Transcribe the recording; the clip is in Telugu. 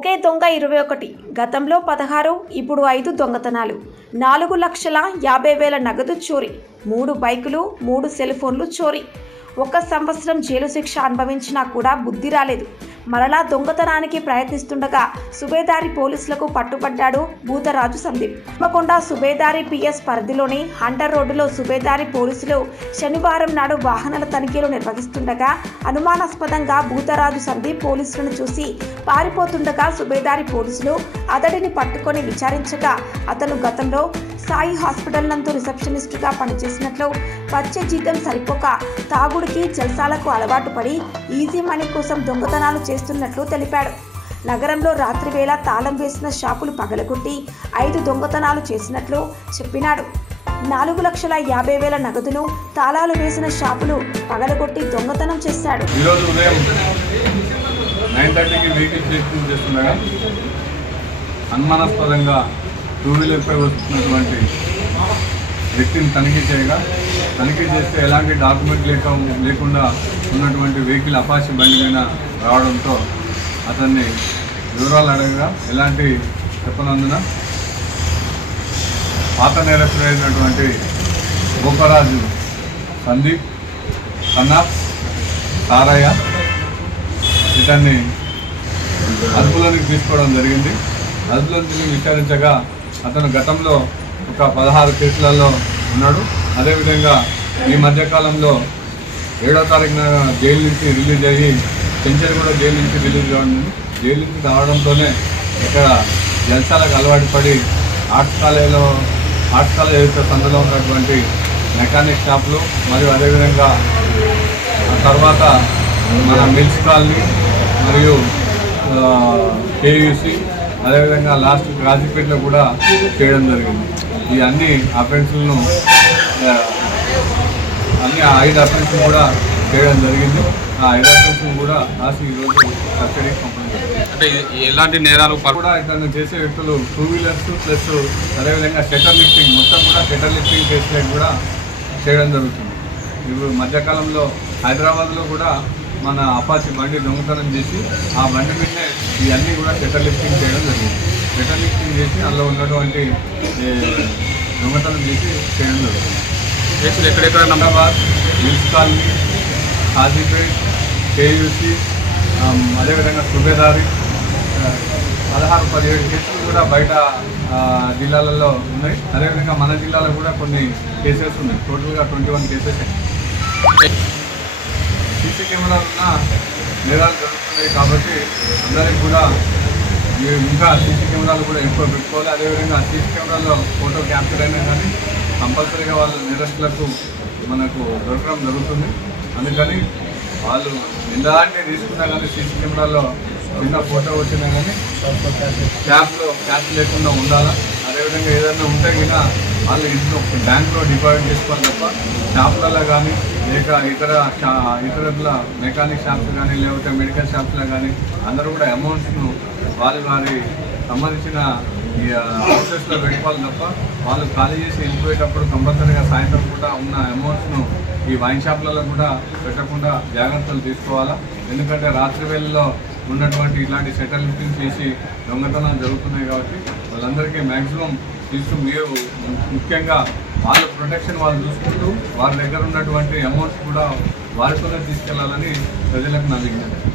ఒకే దొంగ 21 గతంలో 16 ఇప్పుడు 5 దొంగతనాలు 4,50,000 నగదు చోరీ 3 బైకులు 3 సెల్ ఫోన్లు చోరీ 1 సంవత్సరం జైలు శిక్ష అనుభవించినా కూడా బుద్ధి రాలేదు. మరలా దొంగతనానికి ప్రయత్నిస్తుండగా సుబేదారి పోలీసులకు పట్టుబడ్డాడు భూతరాజు సందీప్. హన్మకొండ సుబేదారి పిఎస్ పరిధిలోని హంటర్ రోడ్డులో సుబేదారి పోలీసులు శనివారం నాడు వాహనాల తనిఖీలు నిర్వహిస్తుండగా అనుమానాస్పదంగా భూతరాజు సందీప్ పోలీసులను చూసి పారిపోతుండగా సుబేదారి పోలీసులు అతడిని పట్టుకొని విచారించగా అతను గతంలో సాయి హాస్పిటల్ నందు రిసెప్షనిస్టుగా పనిచేసినట్లు, వచ్చే జీతం సరిపోక తాగుడికి జల్సాలకు అలవాటు పడి ఈజీ మనీ కోసం దొంగతనాలు చేస్తున్నట్లు తెలిపాడు. నగరంలో రాత్రి వేళ తాళం వేసిన షాపులు పగలగొట్టి 5 దొంగతనాలు చేసినట్లు చెప్పినాడు. 4,50,000 నగదును తాళాలు వేసిన షాపులు పగలగొట్టి దొంగతనం చేశాడు. ఈరోజు ఉదయం 9:30కి వెహికల్ చెకింగ్ చేస్తుండగా అనుమానాస్పదంగా 2 వీలర్పై వస్తున్నటువంటి వ్యక్తిని తనిఖీ చేస్తే ఎలాంటి డాక్యుమెంట్ లేకుండా ఉన్నటువంటి వెహికల్ అపాచీ బండి మీద రావడంతో అతన్ని వివరాలు అడగగా ఎలాంటి చెప్పనందున పాత నేరస్తులైనటువంటి భూతరాజు సందీప్, కన్నాప్, సారయ్య ఇతన్ని అదుపులోనికి తీసుకోవడం జరిగింది. అదుపులోకి విచారించగా అతను గతంలో ఒక 16 కేసులలో ఉన్నాడు. అదేవిధంగా ఈ మధ్యకాలంలో 7వ తారీఖున జైలు నుంచి రిలీజ్ అయ్యి చెంచల్గూడ జైలు నుంచి రిలీజ్ అవ్వడం. జైలు నుంచి రావడంతోనే ఇక్కడ జల్సాలకు అలవాటు పడి ఆర్ట్స్ కాలేజ్ ఏదైతే సందులో ఉన్నటువంటి మెకానిక్ షాపులు మరియు అదేవిధంగా తర్వాత మన మిల్స్ కాలనీ మరియు కేయూసీ అదేవిధంగా లాస్ట్ రాజీపేటలో కూడా చేయడం జరిగింది. ఈ అన్ని అఫెన్స్లను 5 అఫెన్స్లు కూడా చేయడం జరిగింది. ఆ 5 అఫెన్స్లు కూడా రాసి ఈరోజు కస్టడీకి పంపడం జరిగింది. అంటే ఎలాంటి నేరాలు కూడా ఇతను చేసే వ్యక్తులు 2 వీలర్స్ ప్లస్ అదేవిధంగా షట్టర్ లిఫ్టింగ్ మొత్తం కూడా షట్టర్ లిఫ్టింగ్ కేసులు కూడా చేయడం జరుగుతుంది. ఇప్పుడు మధ్యకాలంలో హైదరాబాద్లో కూడా మన అపాచీ బండి దొంగతనం చేసి ఆ బండి మీదనే ఇవన్నీ కూడా షట్టర్ లిఫ్టింగ్ చేయడం జరిగింది. షట్టర్ లిఫ్టింగ్ చేసి అందులో ఉన్నటువంటి దొంగతనం చేసి చేయడం జరుగుతుంది. కేసులు ఎక్కడెక్కడ Hyderabad, mills colony, Kazipet, KUC, అదేవిధంగా సుబేదారి 16-17 కేసులు కూడా బయట జిల్లాలలో ఉన్నాయి. అదేవిధంగా మన జిల్లాలో కూడా కొన్ని కేసెస్ ఉన్నాయి. టోటల్గా 21 కేసెస్. సీసీ కెమెరాలు ఉన్న నేరాలు జరుగుతున్నాయి కాబట్టి అందరికీ కూడా ఇంకా సీసీ కెమెరాలు కూడా ఎక్కువ పెట్టుకోవాలి. అదేవిధంగా సీసీ కెమెరాలో ఫోటో క్యాప్చర్ అయినా కానీ కంపల్సరీగా వాళ్ళ నేరస్తులకు మనకు దొరకడం జరుగుతుంది. అందుకని వాళ్ళు ఎలాంటి తీసుకున్నా కానీ సీసీ కెమెరాలో చిన్న ఫోటో వచ్చినా కానీ క్యాప్ లేకుండా ఉండాలా. అదేవిధంగా ఏదైనా ఉంటే కూడా వాళ్ళు ఇంట్లో బ్యాంక్లో డిపాజిట్ చేసుకోవాలి తప్ప షాపులలో కానీ లేక ఇతర మెకానిక్ షాప్స్ కానీ లేకపోతే మెడికల్ షాప్స్లో కానీ అందరూ కూడా అమౌంట్స్ను వారి సంబంధించిన హౌసెస్లో పెట్టుకోవాలి తప్ప వాళ్ళు ఖాళీ చేసి వెళ్ళిపోయేటప్పుడు కంపల్సరీగా సాయంత్రం కూడా ఉన్న అమౌంట్స్ను ఈ వైన్ షాప్లలో కూడా పెట్టకుండా జాగ్రత్తలు తీసుకోవాలా. ఎందుకంటే రాత్రి వేళల్లో ఉన్నటువంటి ఇలాంటి షట్టర్ లిఫ్టింగ్ చేసి దొంగతనాలు జరుగుతున్నాయి కాబట్టి వాళ్ళందరికీ మ్యాక్సిమం మీరు ముఖ్యంగా వాళ్ళ ప్రొటెక్షన్ వాళ్ళు చూసుకుంటూ వారి దగ్గర ఉన్నటువంటి అమౌంట్స్ కూడా వారితోనే తీసుకెళ్లాలని ప్రజలకు నా విజ్ఞప్తి.